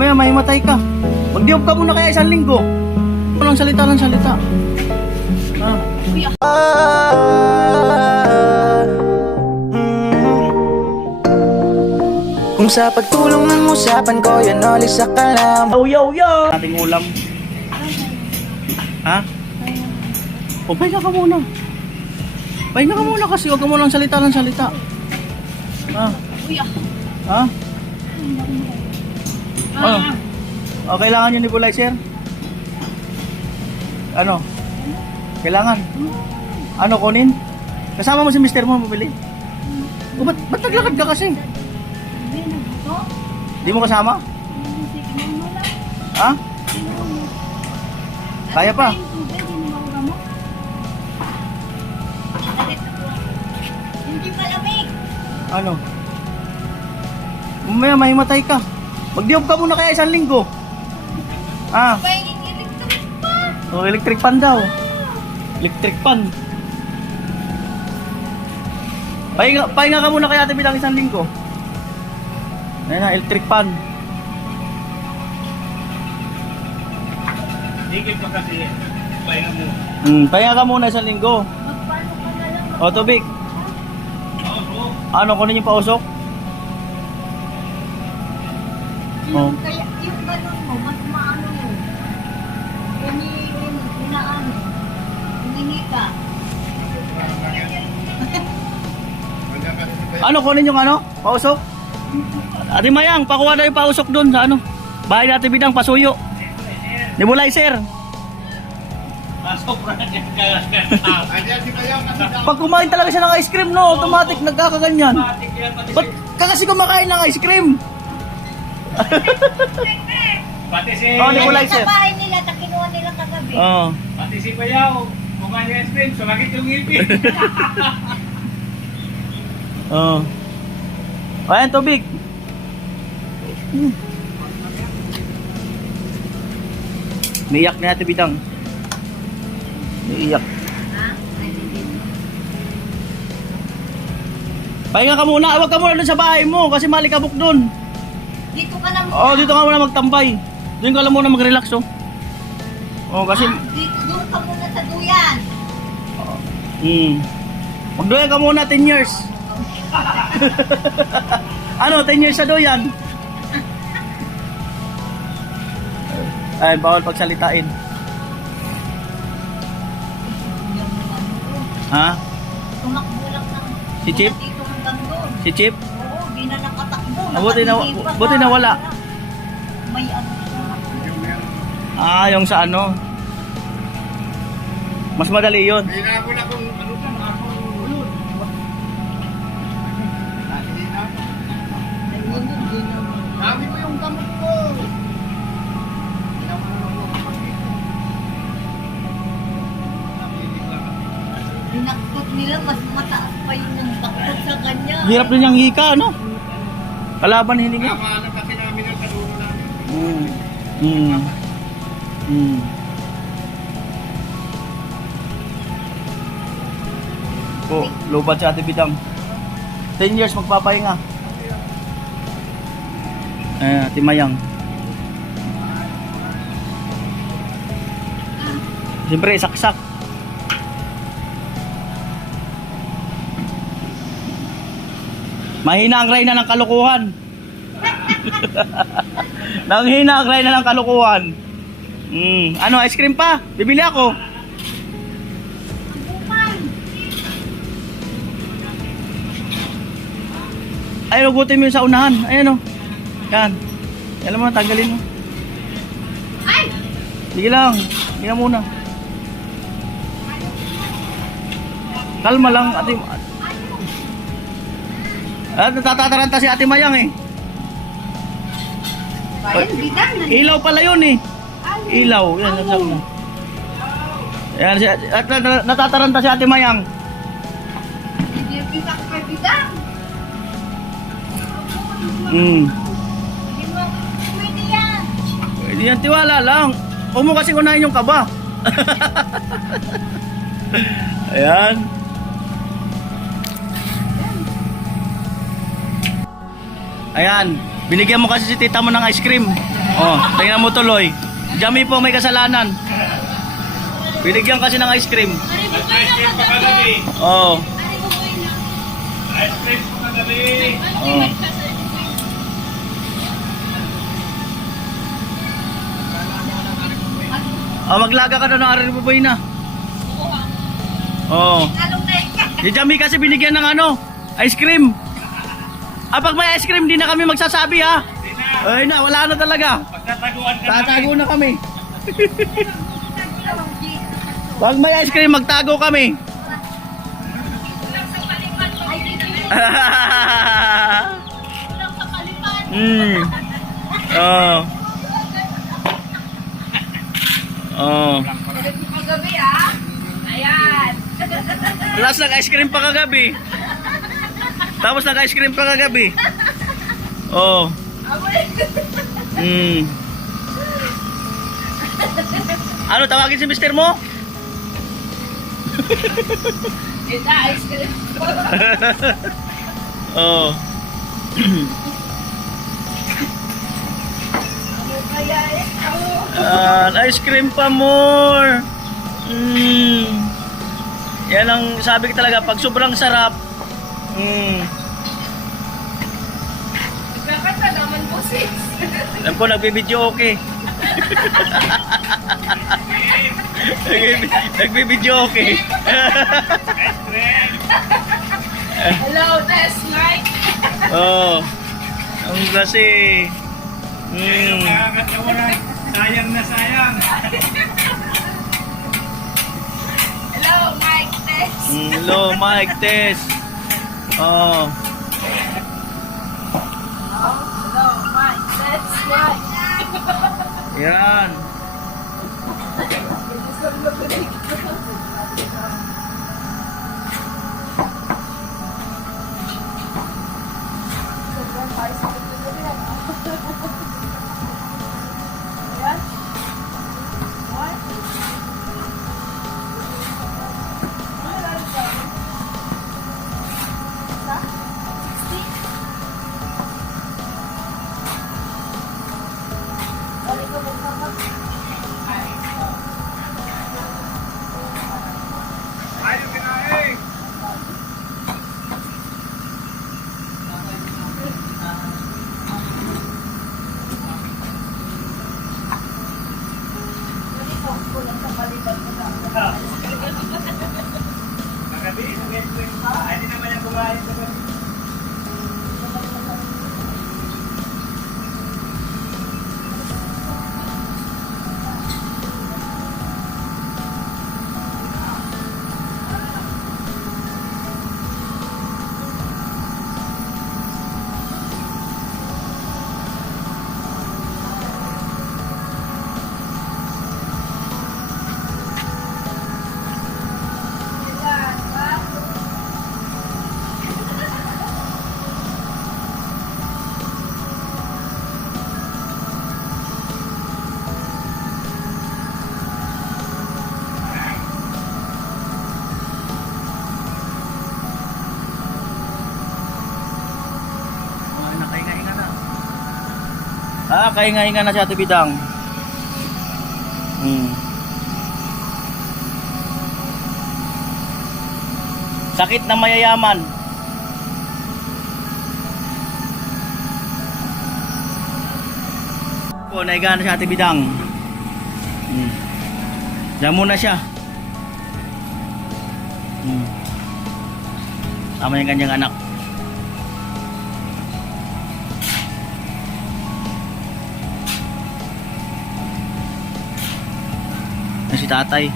Mamaya mahimatay ka. Magdiyob ka muna kaya 1 linggo. Walang salita ng salita. Kung sa pagtulong ng usapan ko, yan ulit sa kalam. Yo! Ating ulam. Ha? O, pahinga ka muna. Pahinga ka muna kasi huwag ka muna ng salita ng salita. Ha? Ano? O, kailangan yung nebulizer? Ano? Kailangan? Ano, kunin? Kasama mo si mister mo, mabili? O, ba't naglakad ka kasi? Di mo kasama? Ha? Kaya pa? Hindi malamig. Ano? Mamaya mahimatay ka. Magdiyob ka muna kaya 1 linggo. Pahingin electric pan. O, electric pan daw. Electric pan. Pahinga ka muna kaya bilang 1 linggo. Ayan na, electric pan. Higit pa kasi, pahinga mo. Pahinga ka muna 1 linggo. Magpano ka na lang. O, tubig. Ano, kunin yung pausok? Oh. Kaya yung ganun mo, mas maano yun. Inaano. Hiningi ka. Ano, kunin yung ano? Pausok? Ate Mayang, pakuha na yung pausok dun sa ano? Bahay natin bidang, pasuyo. Nebulizer. Sobra na yan kaya. Pag kumain talaga siya ng ice cream, no, automatic nagkakaganyan. Ba't ka kasi kumakain ng ice cream? Pati si... Oh, nebulizer. Sa bahay nila, kinuha nila kagabi. Oo. Pati si Bayaw. Kumain ng ice cream, sumagit yung ngipin. Oo. Ayan, tubig. Niyak na natin bidang. Niyak. Pahinga ka muna, huwag ka muna dun sa bahay mo kasi malikabok dun. Dito ka lang. Oo, dito ka muna magtambay. Doon ka lang muna mag-relax, oh. Oo, kasi... Dito, doon ka muna sa duyan. Magduyan ka muna 10 years. Ano, 10 years sa duyan? Ay, bawal pagsalitain. Ha? Tumakbo lang ng... Si Chip? Dito hanggang doon. Si Chip? Oo, di na nakatakbo. Buti nawala. May ano siya. Yung sa ano? Mas madali yun. Hinabol akong ano ka, nakakong yun. Dami mo yung gamot ko. Dinaktot nila, mas mataas pa yung takot sa kanya. Hirap din yung hika, ano? Kalaban hininga. Tama na kasi namin ang kadulo namin. Po, lubat si Ate Bidang. 10 years magpapahinga. Ate Mayang. Siyempre, saksak. Mahina ang reyna ng kalukuhan. Nanghina ang reyna ng kalukuhan. Ano, ice cream pa? Bibili ako. Ay, lugutin mo yun sa unahan. Ayan o. Yan. Yan mo, tanggalin mo. Ay! Sige lang. Sige muna. Kalma lang, ate. Natatataranta si Ate Mayang eh. Bayan, bidang. Ilaw pala yun eh. Ilaw. Yan, nasak mo. Yan, natataranta si Ate Mayang. Hindi bisa ko kay bidang. Hmm. Hindi mo, pwede yan. Hindi yan, tiwala lang. Huwag mo kasi unahin yung kaba. Ayan. Ayan. Binigyan mo kasi si tita mo ng ice cream. Oh, tingnan mo tuloy. Jami po may kasalanan. Binigyan kasi ng ice cream. Ice cream pa kagabi. Oh. Ice cream pa kagabi. Oh. Maglaga ka na ng aribuboy na. Oh. Si Jami kasi binigyan ng ano, ice cream. Pag may ice cream, di na kami magsasabi ha. Hindi na. Ay na, wala na talaga. Pagtataguan ka Tatago na kami. Pag may ice cream, magtago kami. Oh. Oh. Paggabi ah. Ayan. Last nag-ice cream pa kagabi. Tapos nag-ice cream pa kagabi. Oh. Ano, tawagin si mister mo? Ito, ice cream. Oh. Ano kaya eh? Ice cream pa more. Yan ang sabi ko talaga, pag sobrang sarap. Nagkakata naman po sis. Alam ko, nagbibideo okay. Nagbibideo okay. Ice cream. Hello, test mic. Oh. Ang kasi. Yan yung nakakatawaran. Sayang na sayang. Hello, mic test. Hello, mic test. Oh. Hello, mic test mic. Yan. Ayaw kinain. Kagabi, nag-ice cream pa. Hindi naman yung kumain sa gabi. Nakahinga-hinga na. Kahinga-hinga na si Ate Bidang. Sakit na mayayaman. Naiga na si Ate Bidang. Diyan muna siya. Tama yung kanyang anak. Na si tatay.